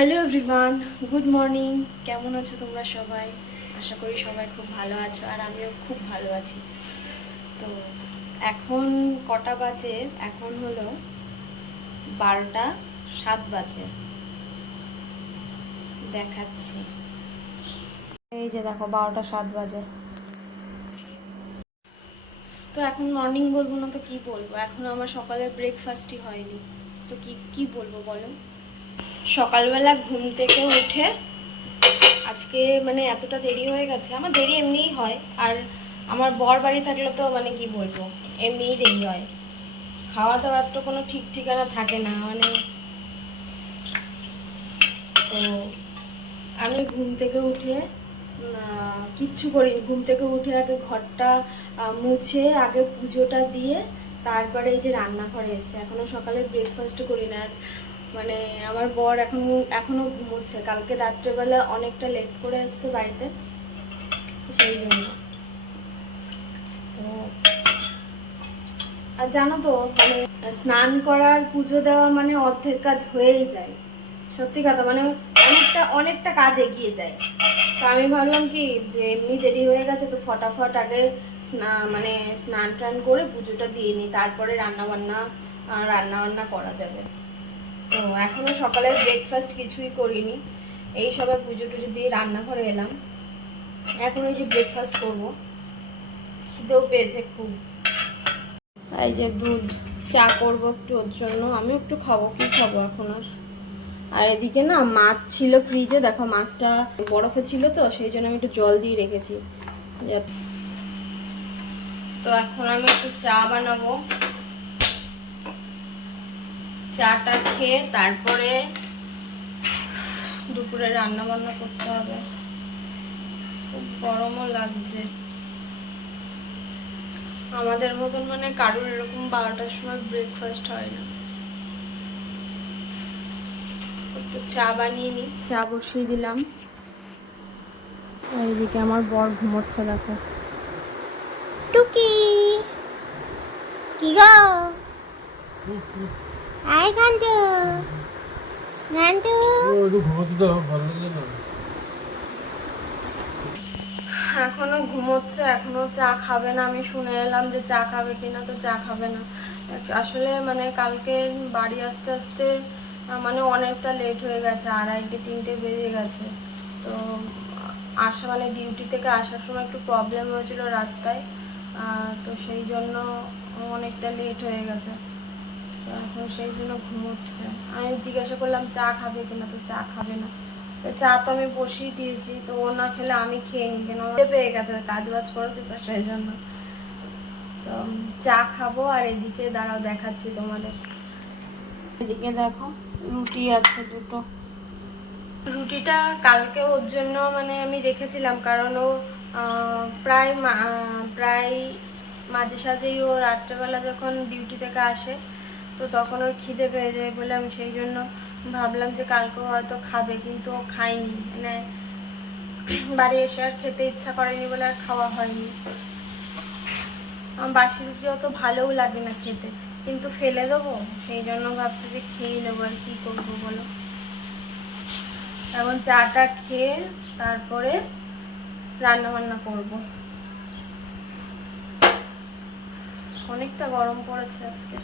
Hello everyone, good morning. কেমন আছো তোমরা সবাই? আশা করি সবাই খুব ভালো আছো, আর আমিও খুব ভালো আছি। তো এখন কটা বাজে? এখন হলো 12টা 7 বাজে। দেখাচ্ছি, এই যে দেখো 12টা 7 বাজে। তো এখন মর্নিং বলবো না তো কি বলবো? এখন আমার সকালে ব্রেকফাস্টই হয়নি, তো কি কি বলবো বলো। সকালবেলা ঘুম থেকে উঠে আজকে মানে এতটা দেরি হয়ে গেছে। আমার দেরি এমনিই হয়, আর আমার বর বাড়ি থাকলে তো মানে কি বলবো, এমনিই দেরি হয়। খাওয়া দাওয়ার তো কোনো ঠিক ঠিকানা থাকে না মানে। তো আমি ঘুম থেকে উঠে কিচ্ছু করিনি। ঘুম থেকে উঠে আগে ঘরটা মুছে আগে পুজোটা দিয়ে তারপরে এই যে রান্নাঘরে এসে এখনো সকালে ব্রেকফাস্ট করি না। মানে আমার বর এখনো ঘুমোচ্ছে, কালকে রাত্রেবেলা অনেকটা লেট করে এসছে বাড়িতে, সেই জন্য। তো আর জানো তো মানে স্নান করার পুজো দেওয়া মানে অর্ধেক কাজ হয়েই যায়, সত্যি কথা। মানে অনেকটা অনেকটা কাজ এগিয়ে যায়। তো আমি ভাবলাম কি যে এমনি দেরি হয়ে গেছে, তো ফটাফট আগে মানে স্নান টান করে পুজোটা দিয়ে নিই, তারপরে রান্না বান্না করা যাবে। তো এখনো সকালের ব্রেকফাস্ট কিছুই করিনি, এই সবে পুজো টুজো দিয়ে রান্নাঘরে এলাম। এখন এই যে ব্রেকফাস্ট করবো, খিদেও পেয়েছে খুব। এই যে দুধ চা করবো একটু ওর জন্য, আমিও একটু খাবো। কি খাবো এখন আর। আর এদিকে না মাছ ছিল ফ্রিজে, দেখো মাছটা বরফে ছিল, তো সেই জন্য আমি একটু জল দিয়ে রেখেছি। তো এখন আমি একটু চা বানাবো, চাটা খেয়ে তারপরে দুপুরে রান্না বান্না করতে হবে। খুব গরমও লাগছে। আমাদের মতন মানে কারোর এরকম 12টার সময় ব্রেকফাস্ট হয় না। একটু চা বানিয়ে নিই, চা বসিয়ে দিলাম। আর এদিকে আমার বর ঘুমোচ্ছে, দেখো। টুকি কি গো? আয় ঘন্টু, ঘন্টু এখনো ঘুমোচ্ছে, এখনো চা খাবে না। আমি শুনে এলাম যে চা খাবে কিনা, তো চা খাবে না। আসলে মানে কালকে বাড়ি আসতে আসতে মানে অনেকটা লেট হয়ে গেছে, 2:30-3টে বেজে গেছে। তো আসা মানে ডিউটি থেকে আসার সময় একটু প্রবলেম হয়েছিল রাস্তায়, তো সেই জন্য অনেকটা লেট হয়ে গেছে। তো এখন সেই জন্য ঘুমোচ্ছে। আমি জিজ্ঞাসা করলাম চা খাবে কিনা, তো চা খাবে না। তো চা তো আমি বসিয়ে দিয়েছি, তো ও না খেলে আমি খেয়ে নিই, কেন পেয়ে গেছে, কাজ বাজ করেছে, তো সেই জন্য। তো চা খাবো। আর এদিকে দাঁড়াও দেখাচ্ছি তোমাদের। এদিকে দেখো রুটি আছে দুটো। রুটিটা কালকে ওর জন্য মানে আমি রেখেছিলাম, কারণ ও প্রায় মাঝে সাঝেই ও রাত্রেবেলা যখন ডিউটি থেকে আসে, তো তখন ওর খিদে পেয়ে যায় বলে আমি সেই জন্য ভাবলাম যে কালকে হয়তো খাবে, কিন্তু ও খায়নি। মানে বাড়ি এসে আর খেতে ইচ্ছা করেনি বলে আর খাওয়া হয়নি। আমার বাসি রুটি অত ভালোও লাগে না খেতে, কিন্তু ফেলে দেবো, সেই জন্য ভাবছি যে খেয়ে নেবো। আর কি করবো বলো। এখন চাটা খেয়ে তারপরে রান্না বান্না করবো। অনেকটা গরম পড়েছে আজকে।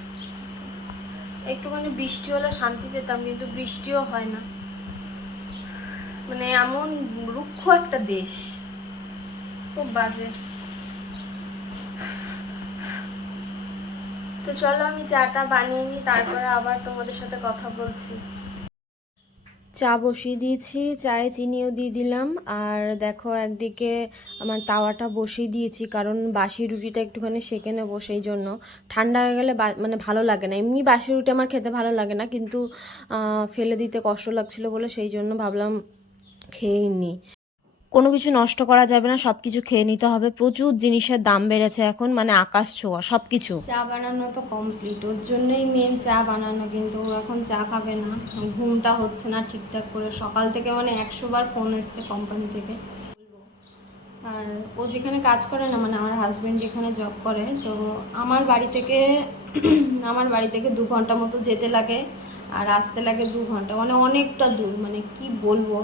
একটুখানি বৃষ্টি হলে শান্তি পেতাম, কিন্তু বৃষ্টিও হয় না। মানে এমন রুক্ষ একটা দেশ, খুব বাজে। তো চলো আমি চাটা বানিয়ে নিই, তারপরে আবার তোমাদের সাথে কথা বলছি। চা বসিয়ে দিয়েছি, চায়ে চিনিও দিয়ে দিলাম। আর দেখো একদিকে আমার তাওয়াটা বসিয়ে দিয়েছি, কারণ বাসি রুটিটা একটুখানি সেঁকে নেবো, সেই জন্য। ঠান্ডা হয়ে গেলে মানে ভালো লাগে না। এমনি বাসি রুটি আমার খেতে ভালো লাগে না, কিন্তু ফেলে দিতে কষ্ট লাগছিল বলে সেই জন্য ভাবলাম খেয়েই নিই। কোনো কিছু নষ্ট করা যাবে না, সব কিছু খেয়ে নিতে হবে। প্রচুর জিনিসের দাম বেড়েছে এখন, মানে আকাশ ছোঁয়া সব কিছু। চা বানানো তো কমপ্লিট, ওর জন্যই মেন চা বানানো, কিন্তু এখন চা খাবে না। ঘুমটা হচ্ছে না ঠিকঠাক করে, সকাল থেকে মানে 100বার ফোন এসছে কোম্পানি থেকে। আর ও যেখানে কাজ করে না, মানে আমার হাজব্যান্ড যেখানে জব করে, তো আমার বাড়ি থেকে আমার বাড়ি থেকে 2 ঘন্টা মতো যেতে লাগে। আর আসতে লাগে 2 ঘন্টা, মানে অনেকটা দূর, মানে কি বলবো,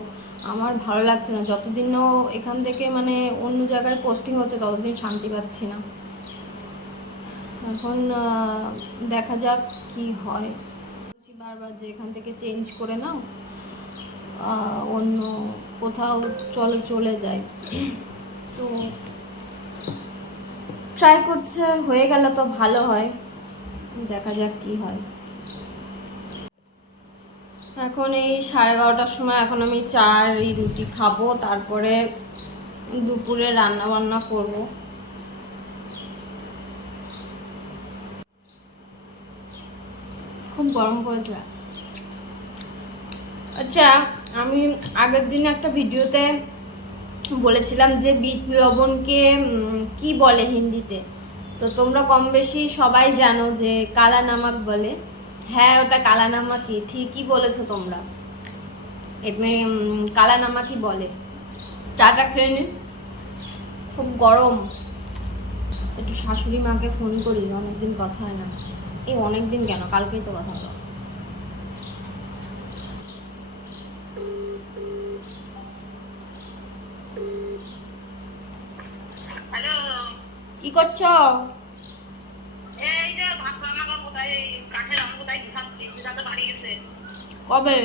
আমার ভালো লাগছে না। যতদিনও এখান থেকে মানে অন্য জায়গায় পোস্টিং হচ্ছে ততদিন শান্তি পাচ্ছি না। এখন দেখা যাক কি হয়। বারবার যে এখান থেকে চেঞ্জ করে নাও, অন্য কোথাও চলে যায়। তো ট্রাই করছে, হয়ে গেলে তো ভালো হয়, দেখা যাক কি হয়। এখন এই 12:30টার সময় এখন আমি রুটি খাবো, তারপরে দুপুরে রান্না বান্না করব। খুব গরম পড়েছে। আচ্ছা, আমি আগের দিন একটা ভিডিওতে বলেছিলাম যে বিট লবণকে কি বলে হিন্দিতে, তো তোমরা কম বেশি সবাই জানো যে কালা নামক বলে। হ্যাঁ, ওটা কালা নামাকই, ঠিকই বলেছো তোমরা, এখানে কালা নামাকই বলে। চাটা খেয়ে নি, খুব গরম। একটু শাশুড়ি মাকে ফোন করি, অনেকদিন কথা হয় না। এই অনেকদিন কেন, কালকেই তো কথা হলো। কি করছো? কবে?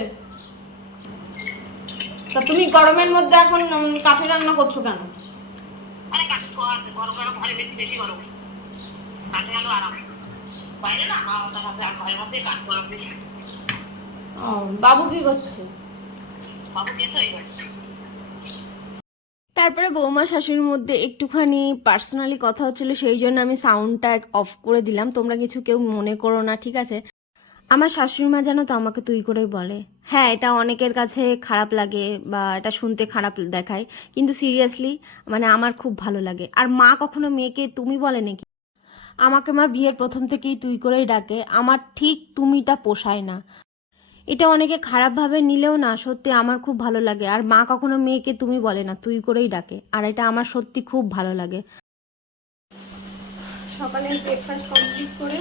তা তুমি গরমের মধ্যে এখন কাঠে রান্না করছো কেন? বাবু কি করছে? তারপরে বৌমা শাশুড়ির মধ্যে একটুখানি পার্সোনালি কথা হচ্ছিল, সেই জন্য আমি সাউন্ডটা অফ করে দিলাম। তোমরা কিছু কেউ মনে করো না, ঠিক আছে? আমার শাশুড়ি মা জানো তো আমাকে তুই করেই বলে। হ্যাঁ, এটা অনেকের কাছে খারাপ লাগে বা এটা শুনতে খারাপ দেখায়, কিন্তু সিরিয়াসলি মানে আমার খুব ভালো লাগে। আর মা কখনো মেয়েকে তুমি বলে নাকি? আমাকে মা বিয়ের প্রথম থেকেই তুই করেই ডাকে, আমার ঠিক তুমিটা পোষায় না। এটা অনেকে খারাপভাবে নিলেও না, সত্যি আমার খুব ভালো লাগে। আর মা কখনো মেয়েকে তুমি বলে না, তুই করেই ডাকে, আর এটা আমার সত্যি খুব ভালো লাগে। সকালে ব্রেকফাস্ট কমপ্লিট করে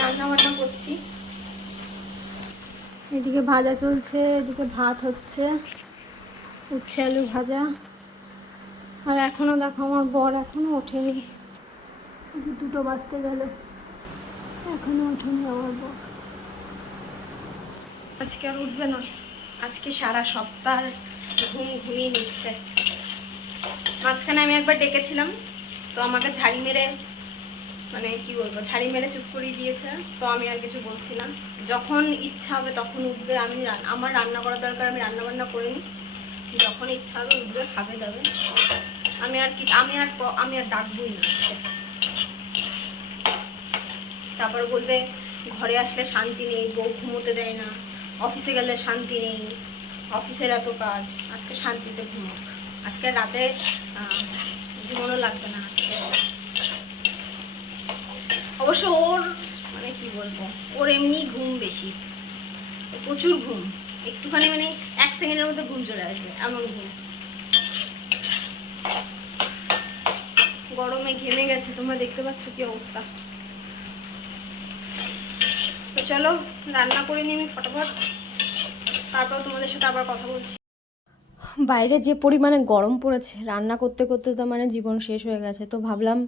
রান্না বান্না করছি। এদিকে ভাজা চলছে, এদিকে ভাত হচ্ছে, উচ্ছে আলু ভাজা। আর এখনো দেখো আমার বর এখনো ওঠেনি, 2টো বাজতে গেল, এখনো ওঠেনি আমার বর। আজকে আর উঠবে না, আজকে সারা সপ্তাহ ঘুমিয়ে নিচ্ছে। মাঝখানে আমি একবার ডেকেছিলাম, তো আমাকে ঝাড়ি মেরে, মানে কি বলবো, ঝাড়ি মেরে চুপ করিয়ে দিয়েছে। তো আমি আর কিছু বলছিলাম, যখন ইচ্ছা হবে তখন উঠবে। আমার রান্না করার দরকার, আমি রান্না বান্না করে নিই, যখন ইচ্ছা হবে উঠবে, খাবে দাবে। আমি আর ডাকবই না। তারপর বলবে ঘরে আসলে শান্তি নেই, বউ ঘুমোতে দেয় না, অফিসে গেলে শান্তি নেই, অফিসের এত কাজ, আজকে শান্তিতে ঘুমোক, আজকে রাতে ঘুমোনো লাগবে না আজকে। অবশ্য ওর মানে কি বলবো, ওর এমনি ঘুম বেশি, প্রচুর ঘুম, একটুখানি মানে 1 সেকেন্ডের মধ্যে ঘুম চলে আসবে, এমন ঘুম। গরমে ঘেমে গেছে, তোমরা দেখতে পাচ্ছ কি অবস্থা। তো চলো রান্না করে নিই আমি ফটাফট, তারপর তোমাদের সাথে আবার কথা বলছি। বাইরে যে পরিমাণে গরম পড়েছে, রান্না করতে করতে তো মানে জীবন শেষ হয়ে গেছে। তো ভাবলাম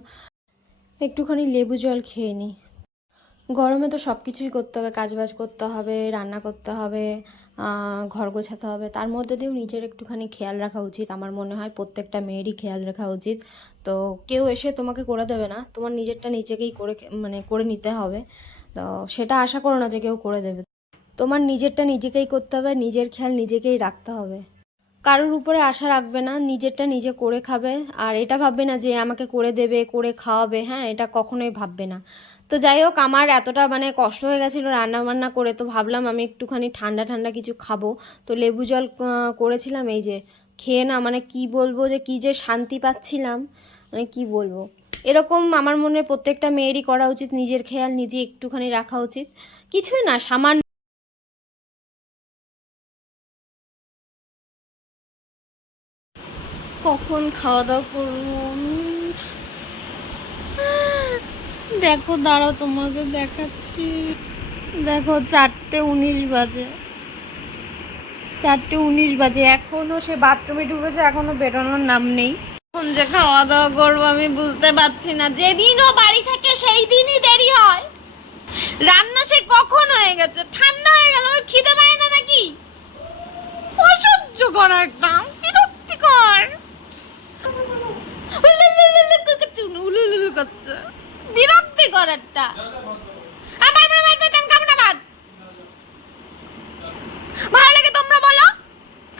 একটুখানি লেবু জল খেয়ে নিই। গরমে তো সব কিছুই করতে হবে, কাজবাজ করতে হবে, রান্না করতে হবে, ঘর গোছাতে হবে, তার মধ্যে দিয়েও নিজের একটুখানি খেয়াল রাখা উচিত। আমার মনে হয় প্রত্যেকটা মেয়েরই খেয়াল রাখা উচিত। তো কেউ এসে তোমাকে করে দেবে না, তোমার নিজেরটা নিজেকেই করে নিতে হবে। তো সেটা আশা করো না যে কেউ করে দেবে, তোমার নিজেরটা নিজেকেই করতে হবে, নিজের খেয়াল নিজেকেই রাখতে হবে। কারোর উপরে আশা রাখবে না, নিজেরটা নিজে করে খাবে। আর এটা ভাববে না যে আমাকে করে দেবে, করে খাওয়াবে, হ্যাঁ, এটা কখনোই ভাববে না। তো যাই হোক, আমার এতটা মানে কষ্ট হয়ে গেছিলো রান্না বান্না করে, তো ভাবলাম আমি একটুখানি ঠান্ডা ঠান্ডা কিছু খাবো। তো লেবু জল করেছিলাম, এই যে খেয়ে না মানে কি বলবো, যে কি যে শান্তি পাচ্ছিলাম, মানে কি বলবো। এরকম আমার মনে প্রত্যেকটা মেয়েরই করা উচিত, নিজের খেয়াল নিজে একটুখানি রাখা উচিত। কিছুই না, সামান্য। কখন খাওয়া দাওয়া করবো দেখো, দাঁড়াও তোমাকে দেখাচ্ছি। দেখো 4:19 বাজে, 4:19 বাজে, এখনো সে বাথরুমে ঢুকেছে, এখনো বেরোনোর নাম নেই। এখন যে খাওয়া দাওয়া করবো আমি বুঝতে পারছি না। যেদিনও বাড়ি থাকে সেই দিনই দেরি হয়। রান্না সে কখন হয়ে গেছে, ঠান্ডা হয়ে গেল, আমার খিদে পায় না নাকি? অসহ্য কর একটা, বিরক্তিকর। করছে, বিরক্তিকর একটা। ভালো লাগে তোমরা বলো,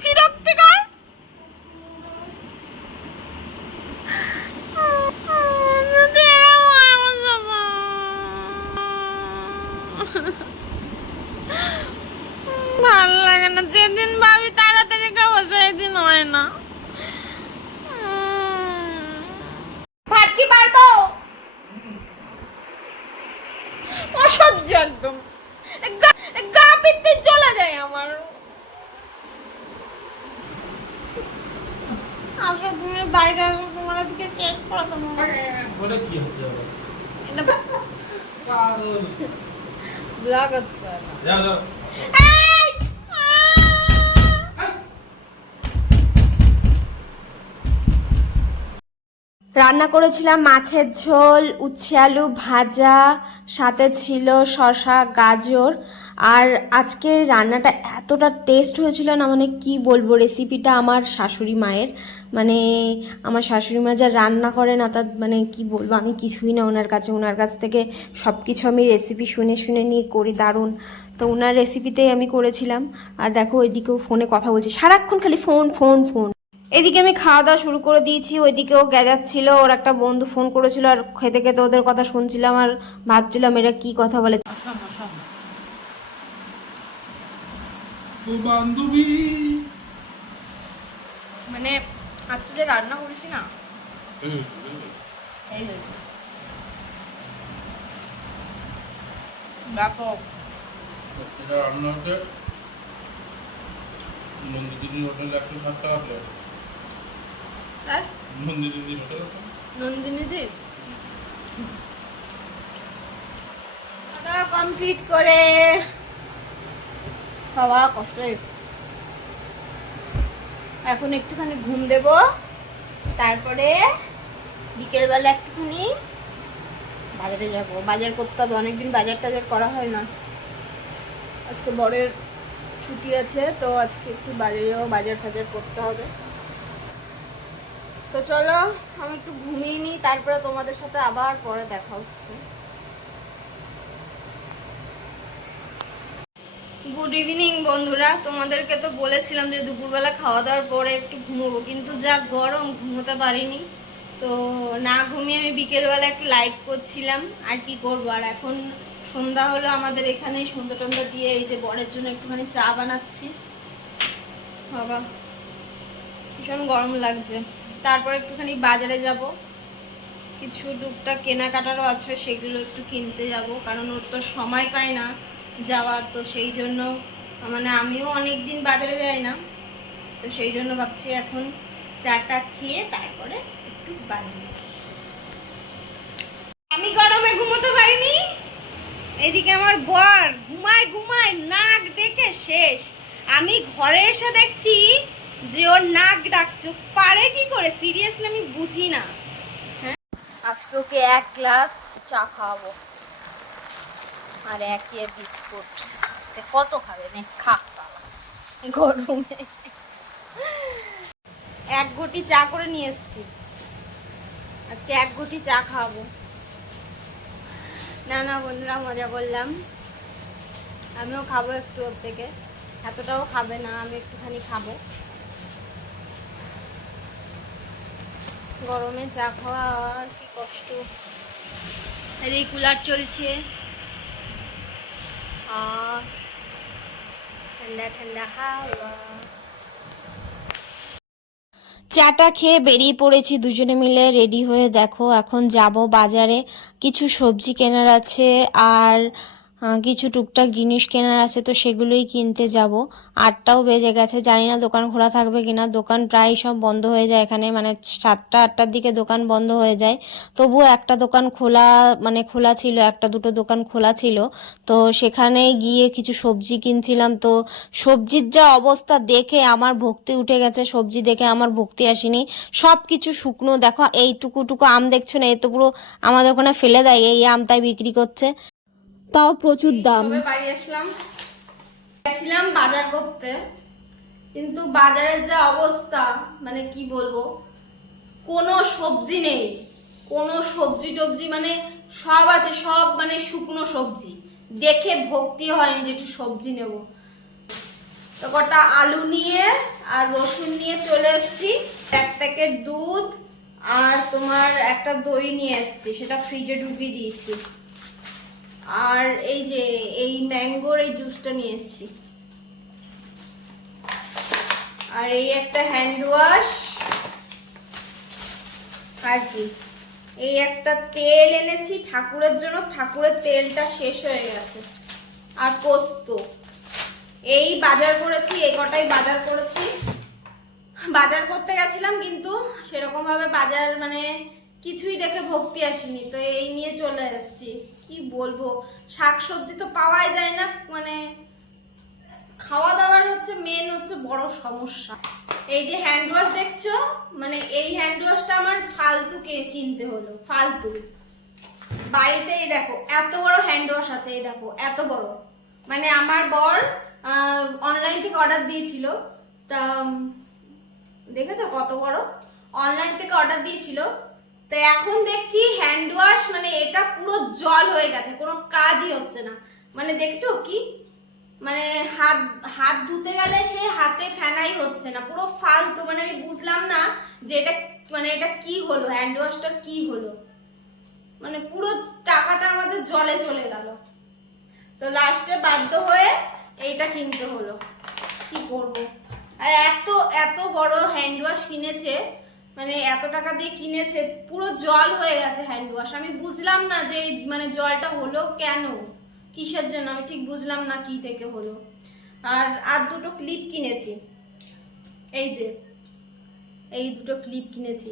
বিরক্তিকর। ভাল লাগে না, যেদিন ভাবি তাড়াতাড়ি খাবো সেই দিন হয় না। ভাত কি পারবো? অসহ্য একদম, গা পিত্তে চলে যায় আমার। আসো তুমি বাইরে আসো, তোমার আজকে চেক করা বলে কি হচ্ছে এটা ব্লগ হচ্ছে। যাও যাও। রান্না করেছিলাম মাছের ঝোল, উচ্ছে আলু ভাজা, সাথে ছিল শসা গাজর। আর আজকে রান্নাটা এতটা টেস্ট হয়েছিল না, মানে কি বলবো, রেসিপিটা আমার শাশুড়ি মায়ের, মানে আমার শাশুড়ি মা যা রান্না করে না, তার মানে কি বলবো, আমি কিছুই না ওনার কাছে, ওনার কাছ থেকে সব কিছু আমি রেসিপি শুনে শুনে নিয়ে করি, দারুণ। তো ওনার রেসিপিতেই আমি করেছিলাম। আর দেখো ওইদিকেও ফোনে কথা বলছি, সারাক্ষণ খালি ফোন ফোন ফোন। এদিকে আমি খাওয়া দাওয়া শুরু করে দিয়েছি, ওইদিকেও গেজাচ্ছিল, ওর একটা বন্ধু ফোন করেছিল, আর খেতে খেতে ওদের কথা শুনছিলাম আর ভাবছিলাম এরা কি কথা বলে। বান্ধবী মানে আজকে যে রান্না করেছি না, এই হয়েছে ব্যাপক। রান্না হচ্ছে নন্দিনী হোটেল 107 টাকা প্লেট। নন্দিনী হোটেল, নন্দিনীদি খাওয়া কমপ্লিট করে খাওয়া কষ্ট হয়েছে, এখন একটুখানি ঘুম দেব, তারপরে বিকেলবেলা একটুখানি বাজারে যাব, বাজার করতে হবে, অনেকদিন বাজার টাজার করা হয় না। আজকে বরের ছুটি আছে, তো আজকে একটু বাজারে যাবো, বাজার ফাজার করতে হবে। তো চলো আমি একটু ঘুমিয়ে নিই, তারপরে তোমাদের সাথে আবার পরে দেখা হচ্ছে। গুড ইভিনিং বন্ধুরা, তোমাদেরকে তো বলেছিলাম যে দুপুরবেলা খাওয়া দাওয়ার পরে একটু ঘুমোবো, কিন্তু যা গরম ঘুমোতে পারিনি। তো না ঘুমিয়ে আমি বিকেলবেলা একটু লাইভ করছিলাম, আর কি করবো। আর এখন সন্ধ্যা হলো আমাদের এখানে, সন্ধ্যা টন্ধা দিয়ে এই যে বরের জন্য একটুখানি চা বানাচ্ছি। বাবা ভীষণ গরম লাগছে। তারপর একটুখানি বাজারে যাব, কিছু টুকটাক কেনাকাটারও আছে, সেগুলো একটু কিনতে যাব, কারণ ওর তো সময় পায় না যাওয়ার। তো সেই জন্য মানে আমিও অনেক দিন বাজারে যাই না, তো সেই জন্য ভাবছি এখন চাটা খেয়ে তারপরে একটু বাজারে। আমি গরমে ঘুমোতে পারিনি, এদিকে আমার বর ঘুমায় ঘুমায় নাক ডেকে শেষ। আমি ঘরে এসে দেখছি যে ওর নাক ডাকছে, পারে কি করে, সিরিয়াসলি আমি বুঝি না। হ্যাঁ আজকে ওকে 1 গ্লাস চা খাওয়াবো আর 1 বিস্কুট। আজকে কত খাবে নে, খা গরমে। 1 ঘটি চা করে নিয়ে এসছি, আজকে 1 ঘটি চা খাওয়াবো। না না বন্ধুরা, মজা করলাম, আমিও খাবো একটু ওর থেকে, এতটাও খাবে না, আমি একটুখানি খাবো। গরমে চা খাওয়া আর কি কষ্ট। এই কুলার চলছে, ঠান্ডা ঠান্ডা হাওয়া। চাটা খেয়ে বেরিয়ে পড়েছি দুজনে মিলে রেডি হয়ে। দেখো এখন যাব বাজারে, কিছু সবজি কেনার আছে, আর কিছু টুকটাক জিনিস কেনার আছে, তো সেগুলোই কিনতে যাব। 8টাও বেজে গেছে, জানি না দোকান খোলা থাকবে কিনা। দোকান প্রায় সব বন্ধ হয়ে যায় এখানে, মানে 7টা 8টার দিকে দোকান বন্ধ হয়ে যায়। তবুও একটা দোকান খোলা, মানে খোলা ছিল, একটা দুটো দোকান খোলা ছিল। তো সেখানে গিয়ে কিছু সবজি কিনছিলাম। তো সবজির যা অবস্থা দেখে আমার ভক্তি উঠে গেছে, সবজি দেখে আমার ভক্তি আসেনি। সব কিছু শুকনো, দেখো এইটুকু আম দেখছো না, এ তো পুরো আমাদের ওখানে ফেলে দেয় এই আম, তাই বিক্রি করছে, তাও প্রচুর দাম। সবে বাড়ি আসলাম, গেছিলাম বাজার করতে, কিন্তু বাজারের যা অবস্থা মানে কি বলবো, কোনো সবজি নেই, কোনো সবজি টবজি মানে সব আছে, সব মানে শুকনো সবজি, দেখে ভক্তি হয়নি যে একটু সবজি নেব। তো কটা আলু নিয়ে আর রসুন নিয়ে চলে এসেছি, 1 প্যাকেট দুধ আর তোমার একটা দই নিয়ে এসেছি, সেটা ফ্রিজে ঢুকিয়ে দিয়েছি। আর এই যে এই ম্যাঙ্গোর এই জুসটা নিয়ে এসেছি, আর এই একটা হ্যান্ড ওয়াশ, আর কি এই একটা তেল এনেছি ঠাকুরের জন্য, ঠাকুরের তেলটা শেষ হয়ে গেছে, আর পোস্ত। এই বাজার করেছি, এই কটাই বাজার করেছি। বাজার করতে গেছিলাম কিন্তু সেরকম ভাবে বাজার মানে কিছুই দেখে ভক্তি আসেনি, তো এই নিয়ে চলে এসেছি। কি বলবো, শাকসবজি তো পাওয়াই যায় না, মানে খাওয়া দাওয়ার হচ্ছে মেন হচ্ছে বড় সমস্যা। এই যে হ্যান্ড ওয়াশ দেখছো, মানে এই হ্যান্ড ওয়াশটা আমার ফালতু কিনতে হলো, ফালতু। বাড়িতে এই দেখো এত বড় হ্যান্ড ওয়াশ আছে, এই দেখো এত বড়, মানে আমার বর অনলাইন থেকে অর্ডার দিয়েছিল, তা দেখেছো কত বড়, অনলাইন থেকে অর্ডার দিয়েছিল। তো এখন দেখছি হ্যান্ড ওয়াশ মানে এটা পুরো জল হয়ে গেছে, কোনো কাজই হচ্ছে না। মানে দেখছো কি, মানে হাত হাত ধুতে গেলে সে হাতে ফেনাই হচ্ছে না, পুরো ফালতু। মানে আমি বুঝলাম না যে এটা মানে এটা কি হলো, হ্যান্ড ওয়াশটা কি হলো, মানে পুরো টাকাটা আমাদের জলে চলে গেল। তো লাস্টে বাধ্য হয়ে এইটা কিনতে হলো, কি করবো। আর এত এত বড় হ্যান্ড ওয়াশ কিনেছে, মানে এত টাকা দিয়ে কিনেছে, পুরো জল হয়ে গেছে হ্যান্ড ওয়াশ। আমি বুঝলাম না যে মানে জলটা হলো কেন, কিসের জন্য, আমি ঠিক বুঝলাম না কি থেকে হলো। আর দুটো ক্লিপ কিনেছি, এই যে এই দুটো ক্লিপ কিনেছি।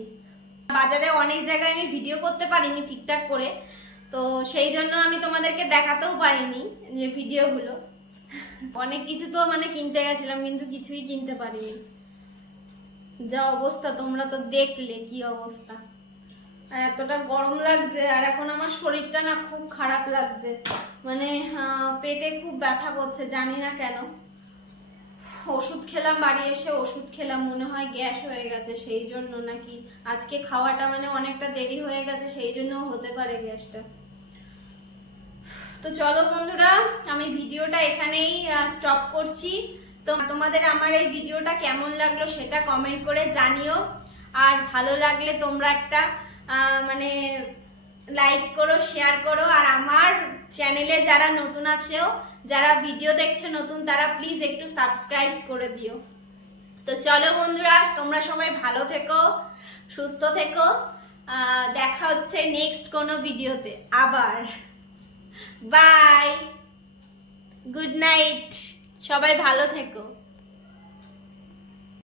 বাজারে অনেক জায়গায় আমি ভিডিও করতে পারিনি ঠিকঠাক করে, তো সেই জন্য আমি তোমাদেরকে দেখাতেও পারিনি যে ভিডিওগুলো। অনেক কিছু তো মানে কিনতে গেছিলাম কিন্তু কিছুই কিনতে পারিনি। যা অবস্থা তোমরা তো দেখলে কি অবস্থা। আর এতটা গরম লাগছে, আর এখন আমার শরীরটা না খুব খারাপ লাগছে, মানে পেটে খুব ব্যথা করছে, জানি না কেন। ওষুধ খেলাম, বাড়ি এসে ওষুধ খেলাম, মনে হয় গ্যাস হয়ে গেছে, সেই জন্য নাকি আজকে খাওয়াটা মানে অনেকটা দেরি হয়ে গেছে, সেই জন্য হতে পারে গ্যাসটা। তো চলো বন্ধুরা, আমি ভিডিওটা এখানেই স্টপ করছি। তো তোমাদের আমার এই ভিডিওটা কেমন লাগলো সেটা কমেন্ট করে জানিও, আর ভালো লাগলে তোমরা একটা মানে লাইক করো, শেয়ার করো, আর আমার চ্যানেলে যারা নতুন আছেও, যারা ভিডিও দেখছে নতুন, তারা প্লিজ একটু সাবস্ক্রাইব করে দিও। তো চলো বন্ধুরা, তোমরা সবাই ভালো থেকো, সুস্থ থেকো, দেখা হচ্ছে নেক্সট কোনো ভিডিওতে আবার। বাই, গুড নাইট, সবাই ভালো থেকো।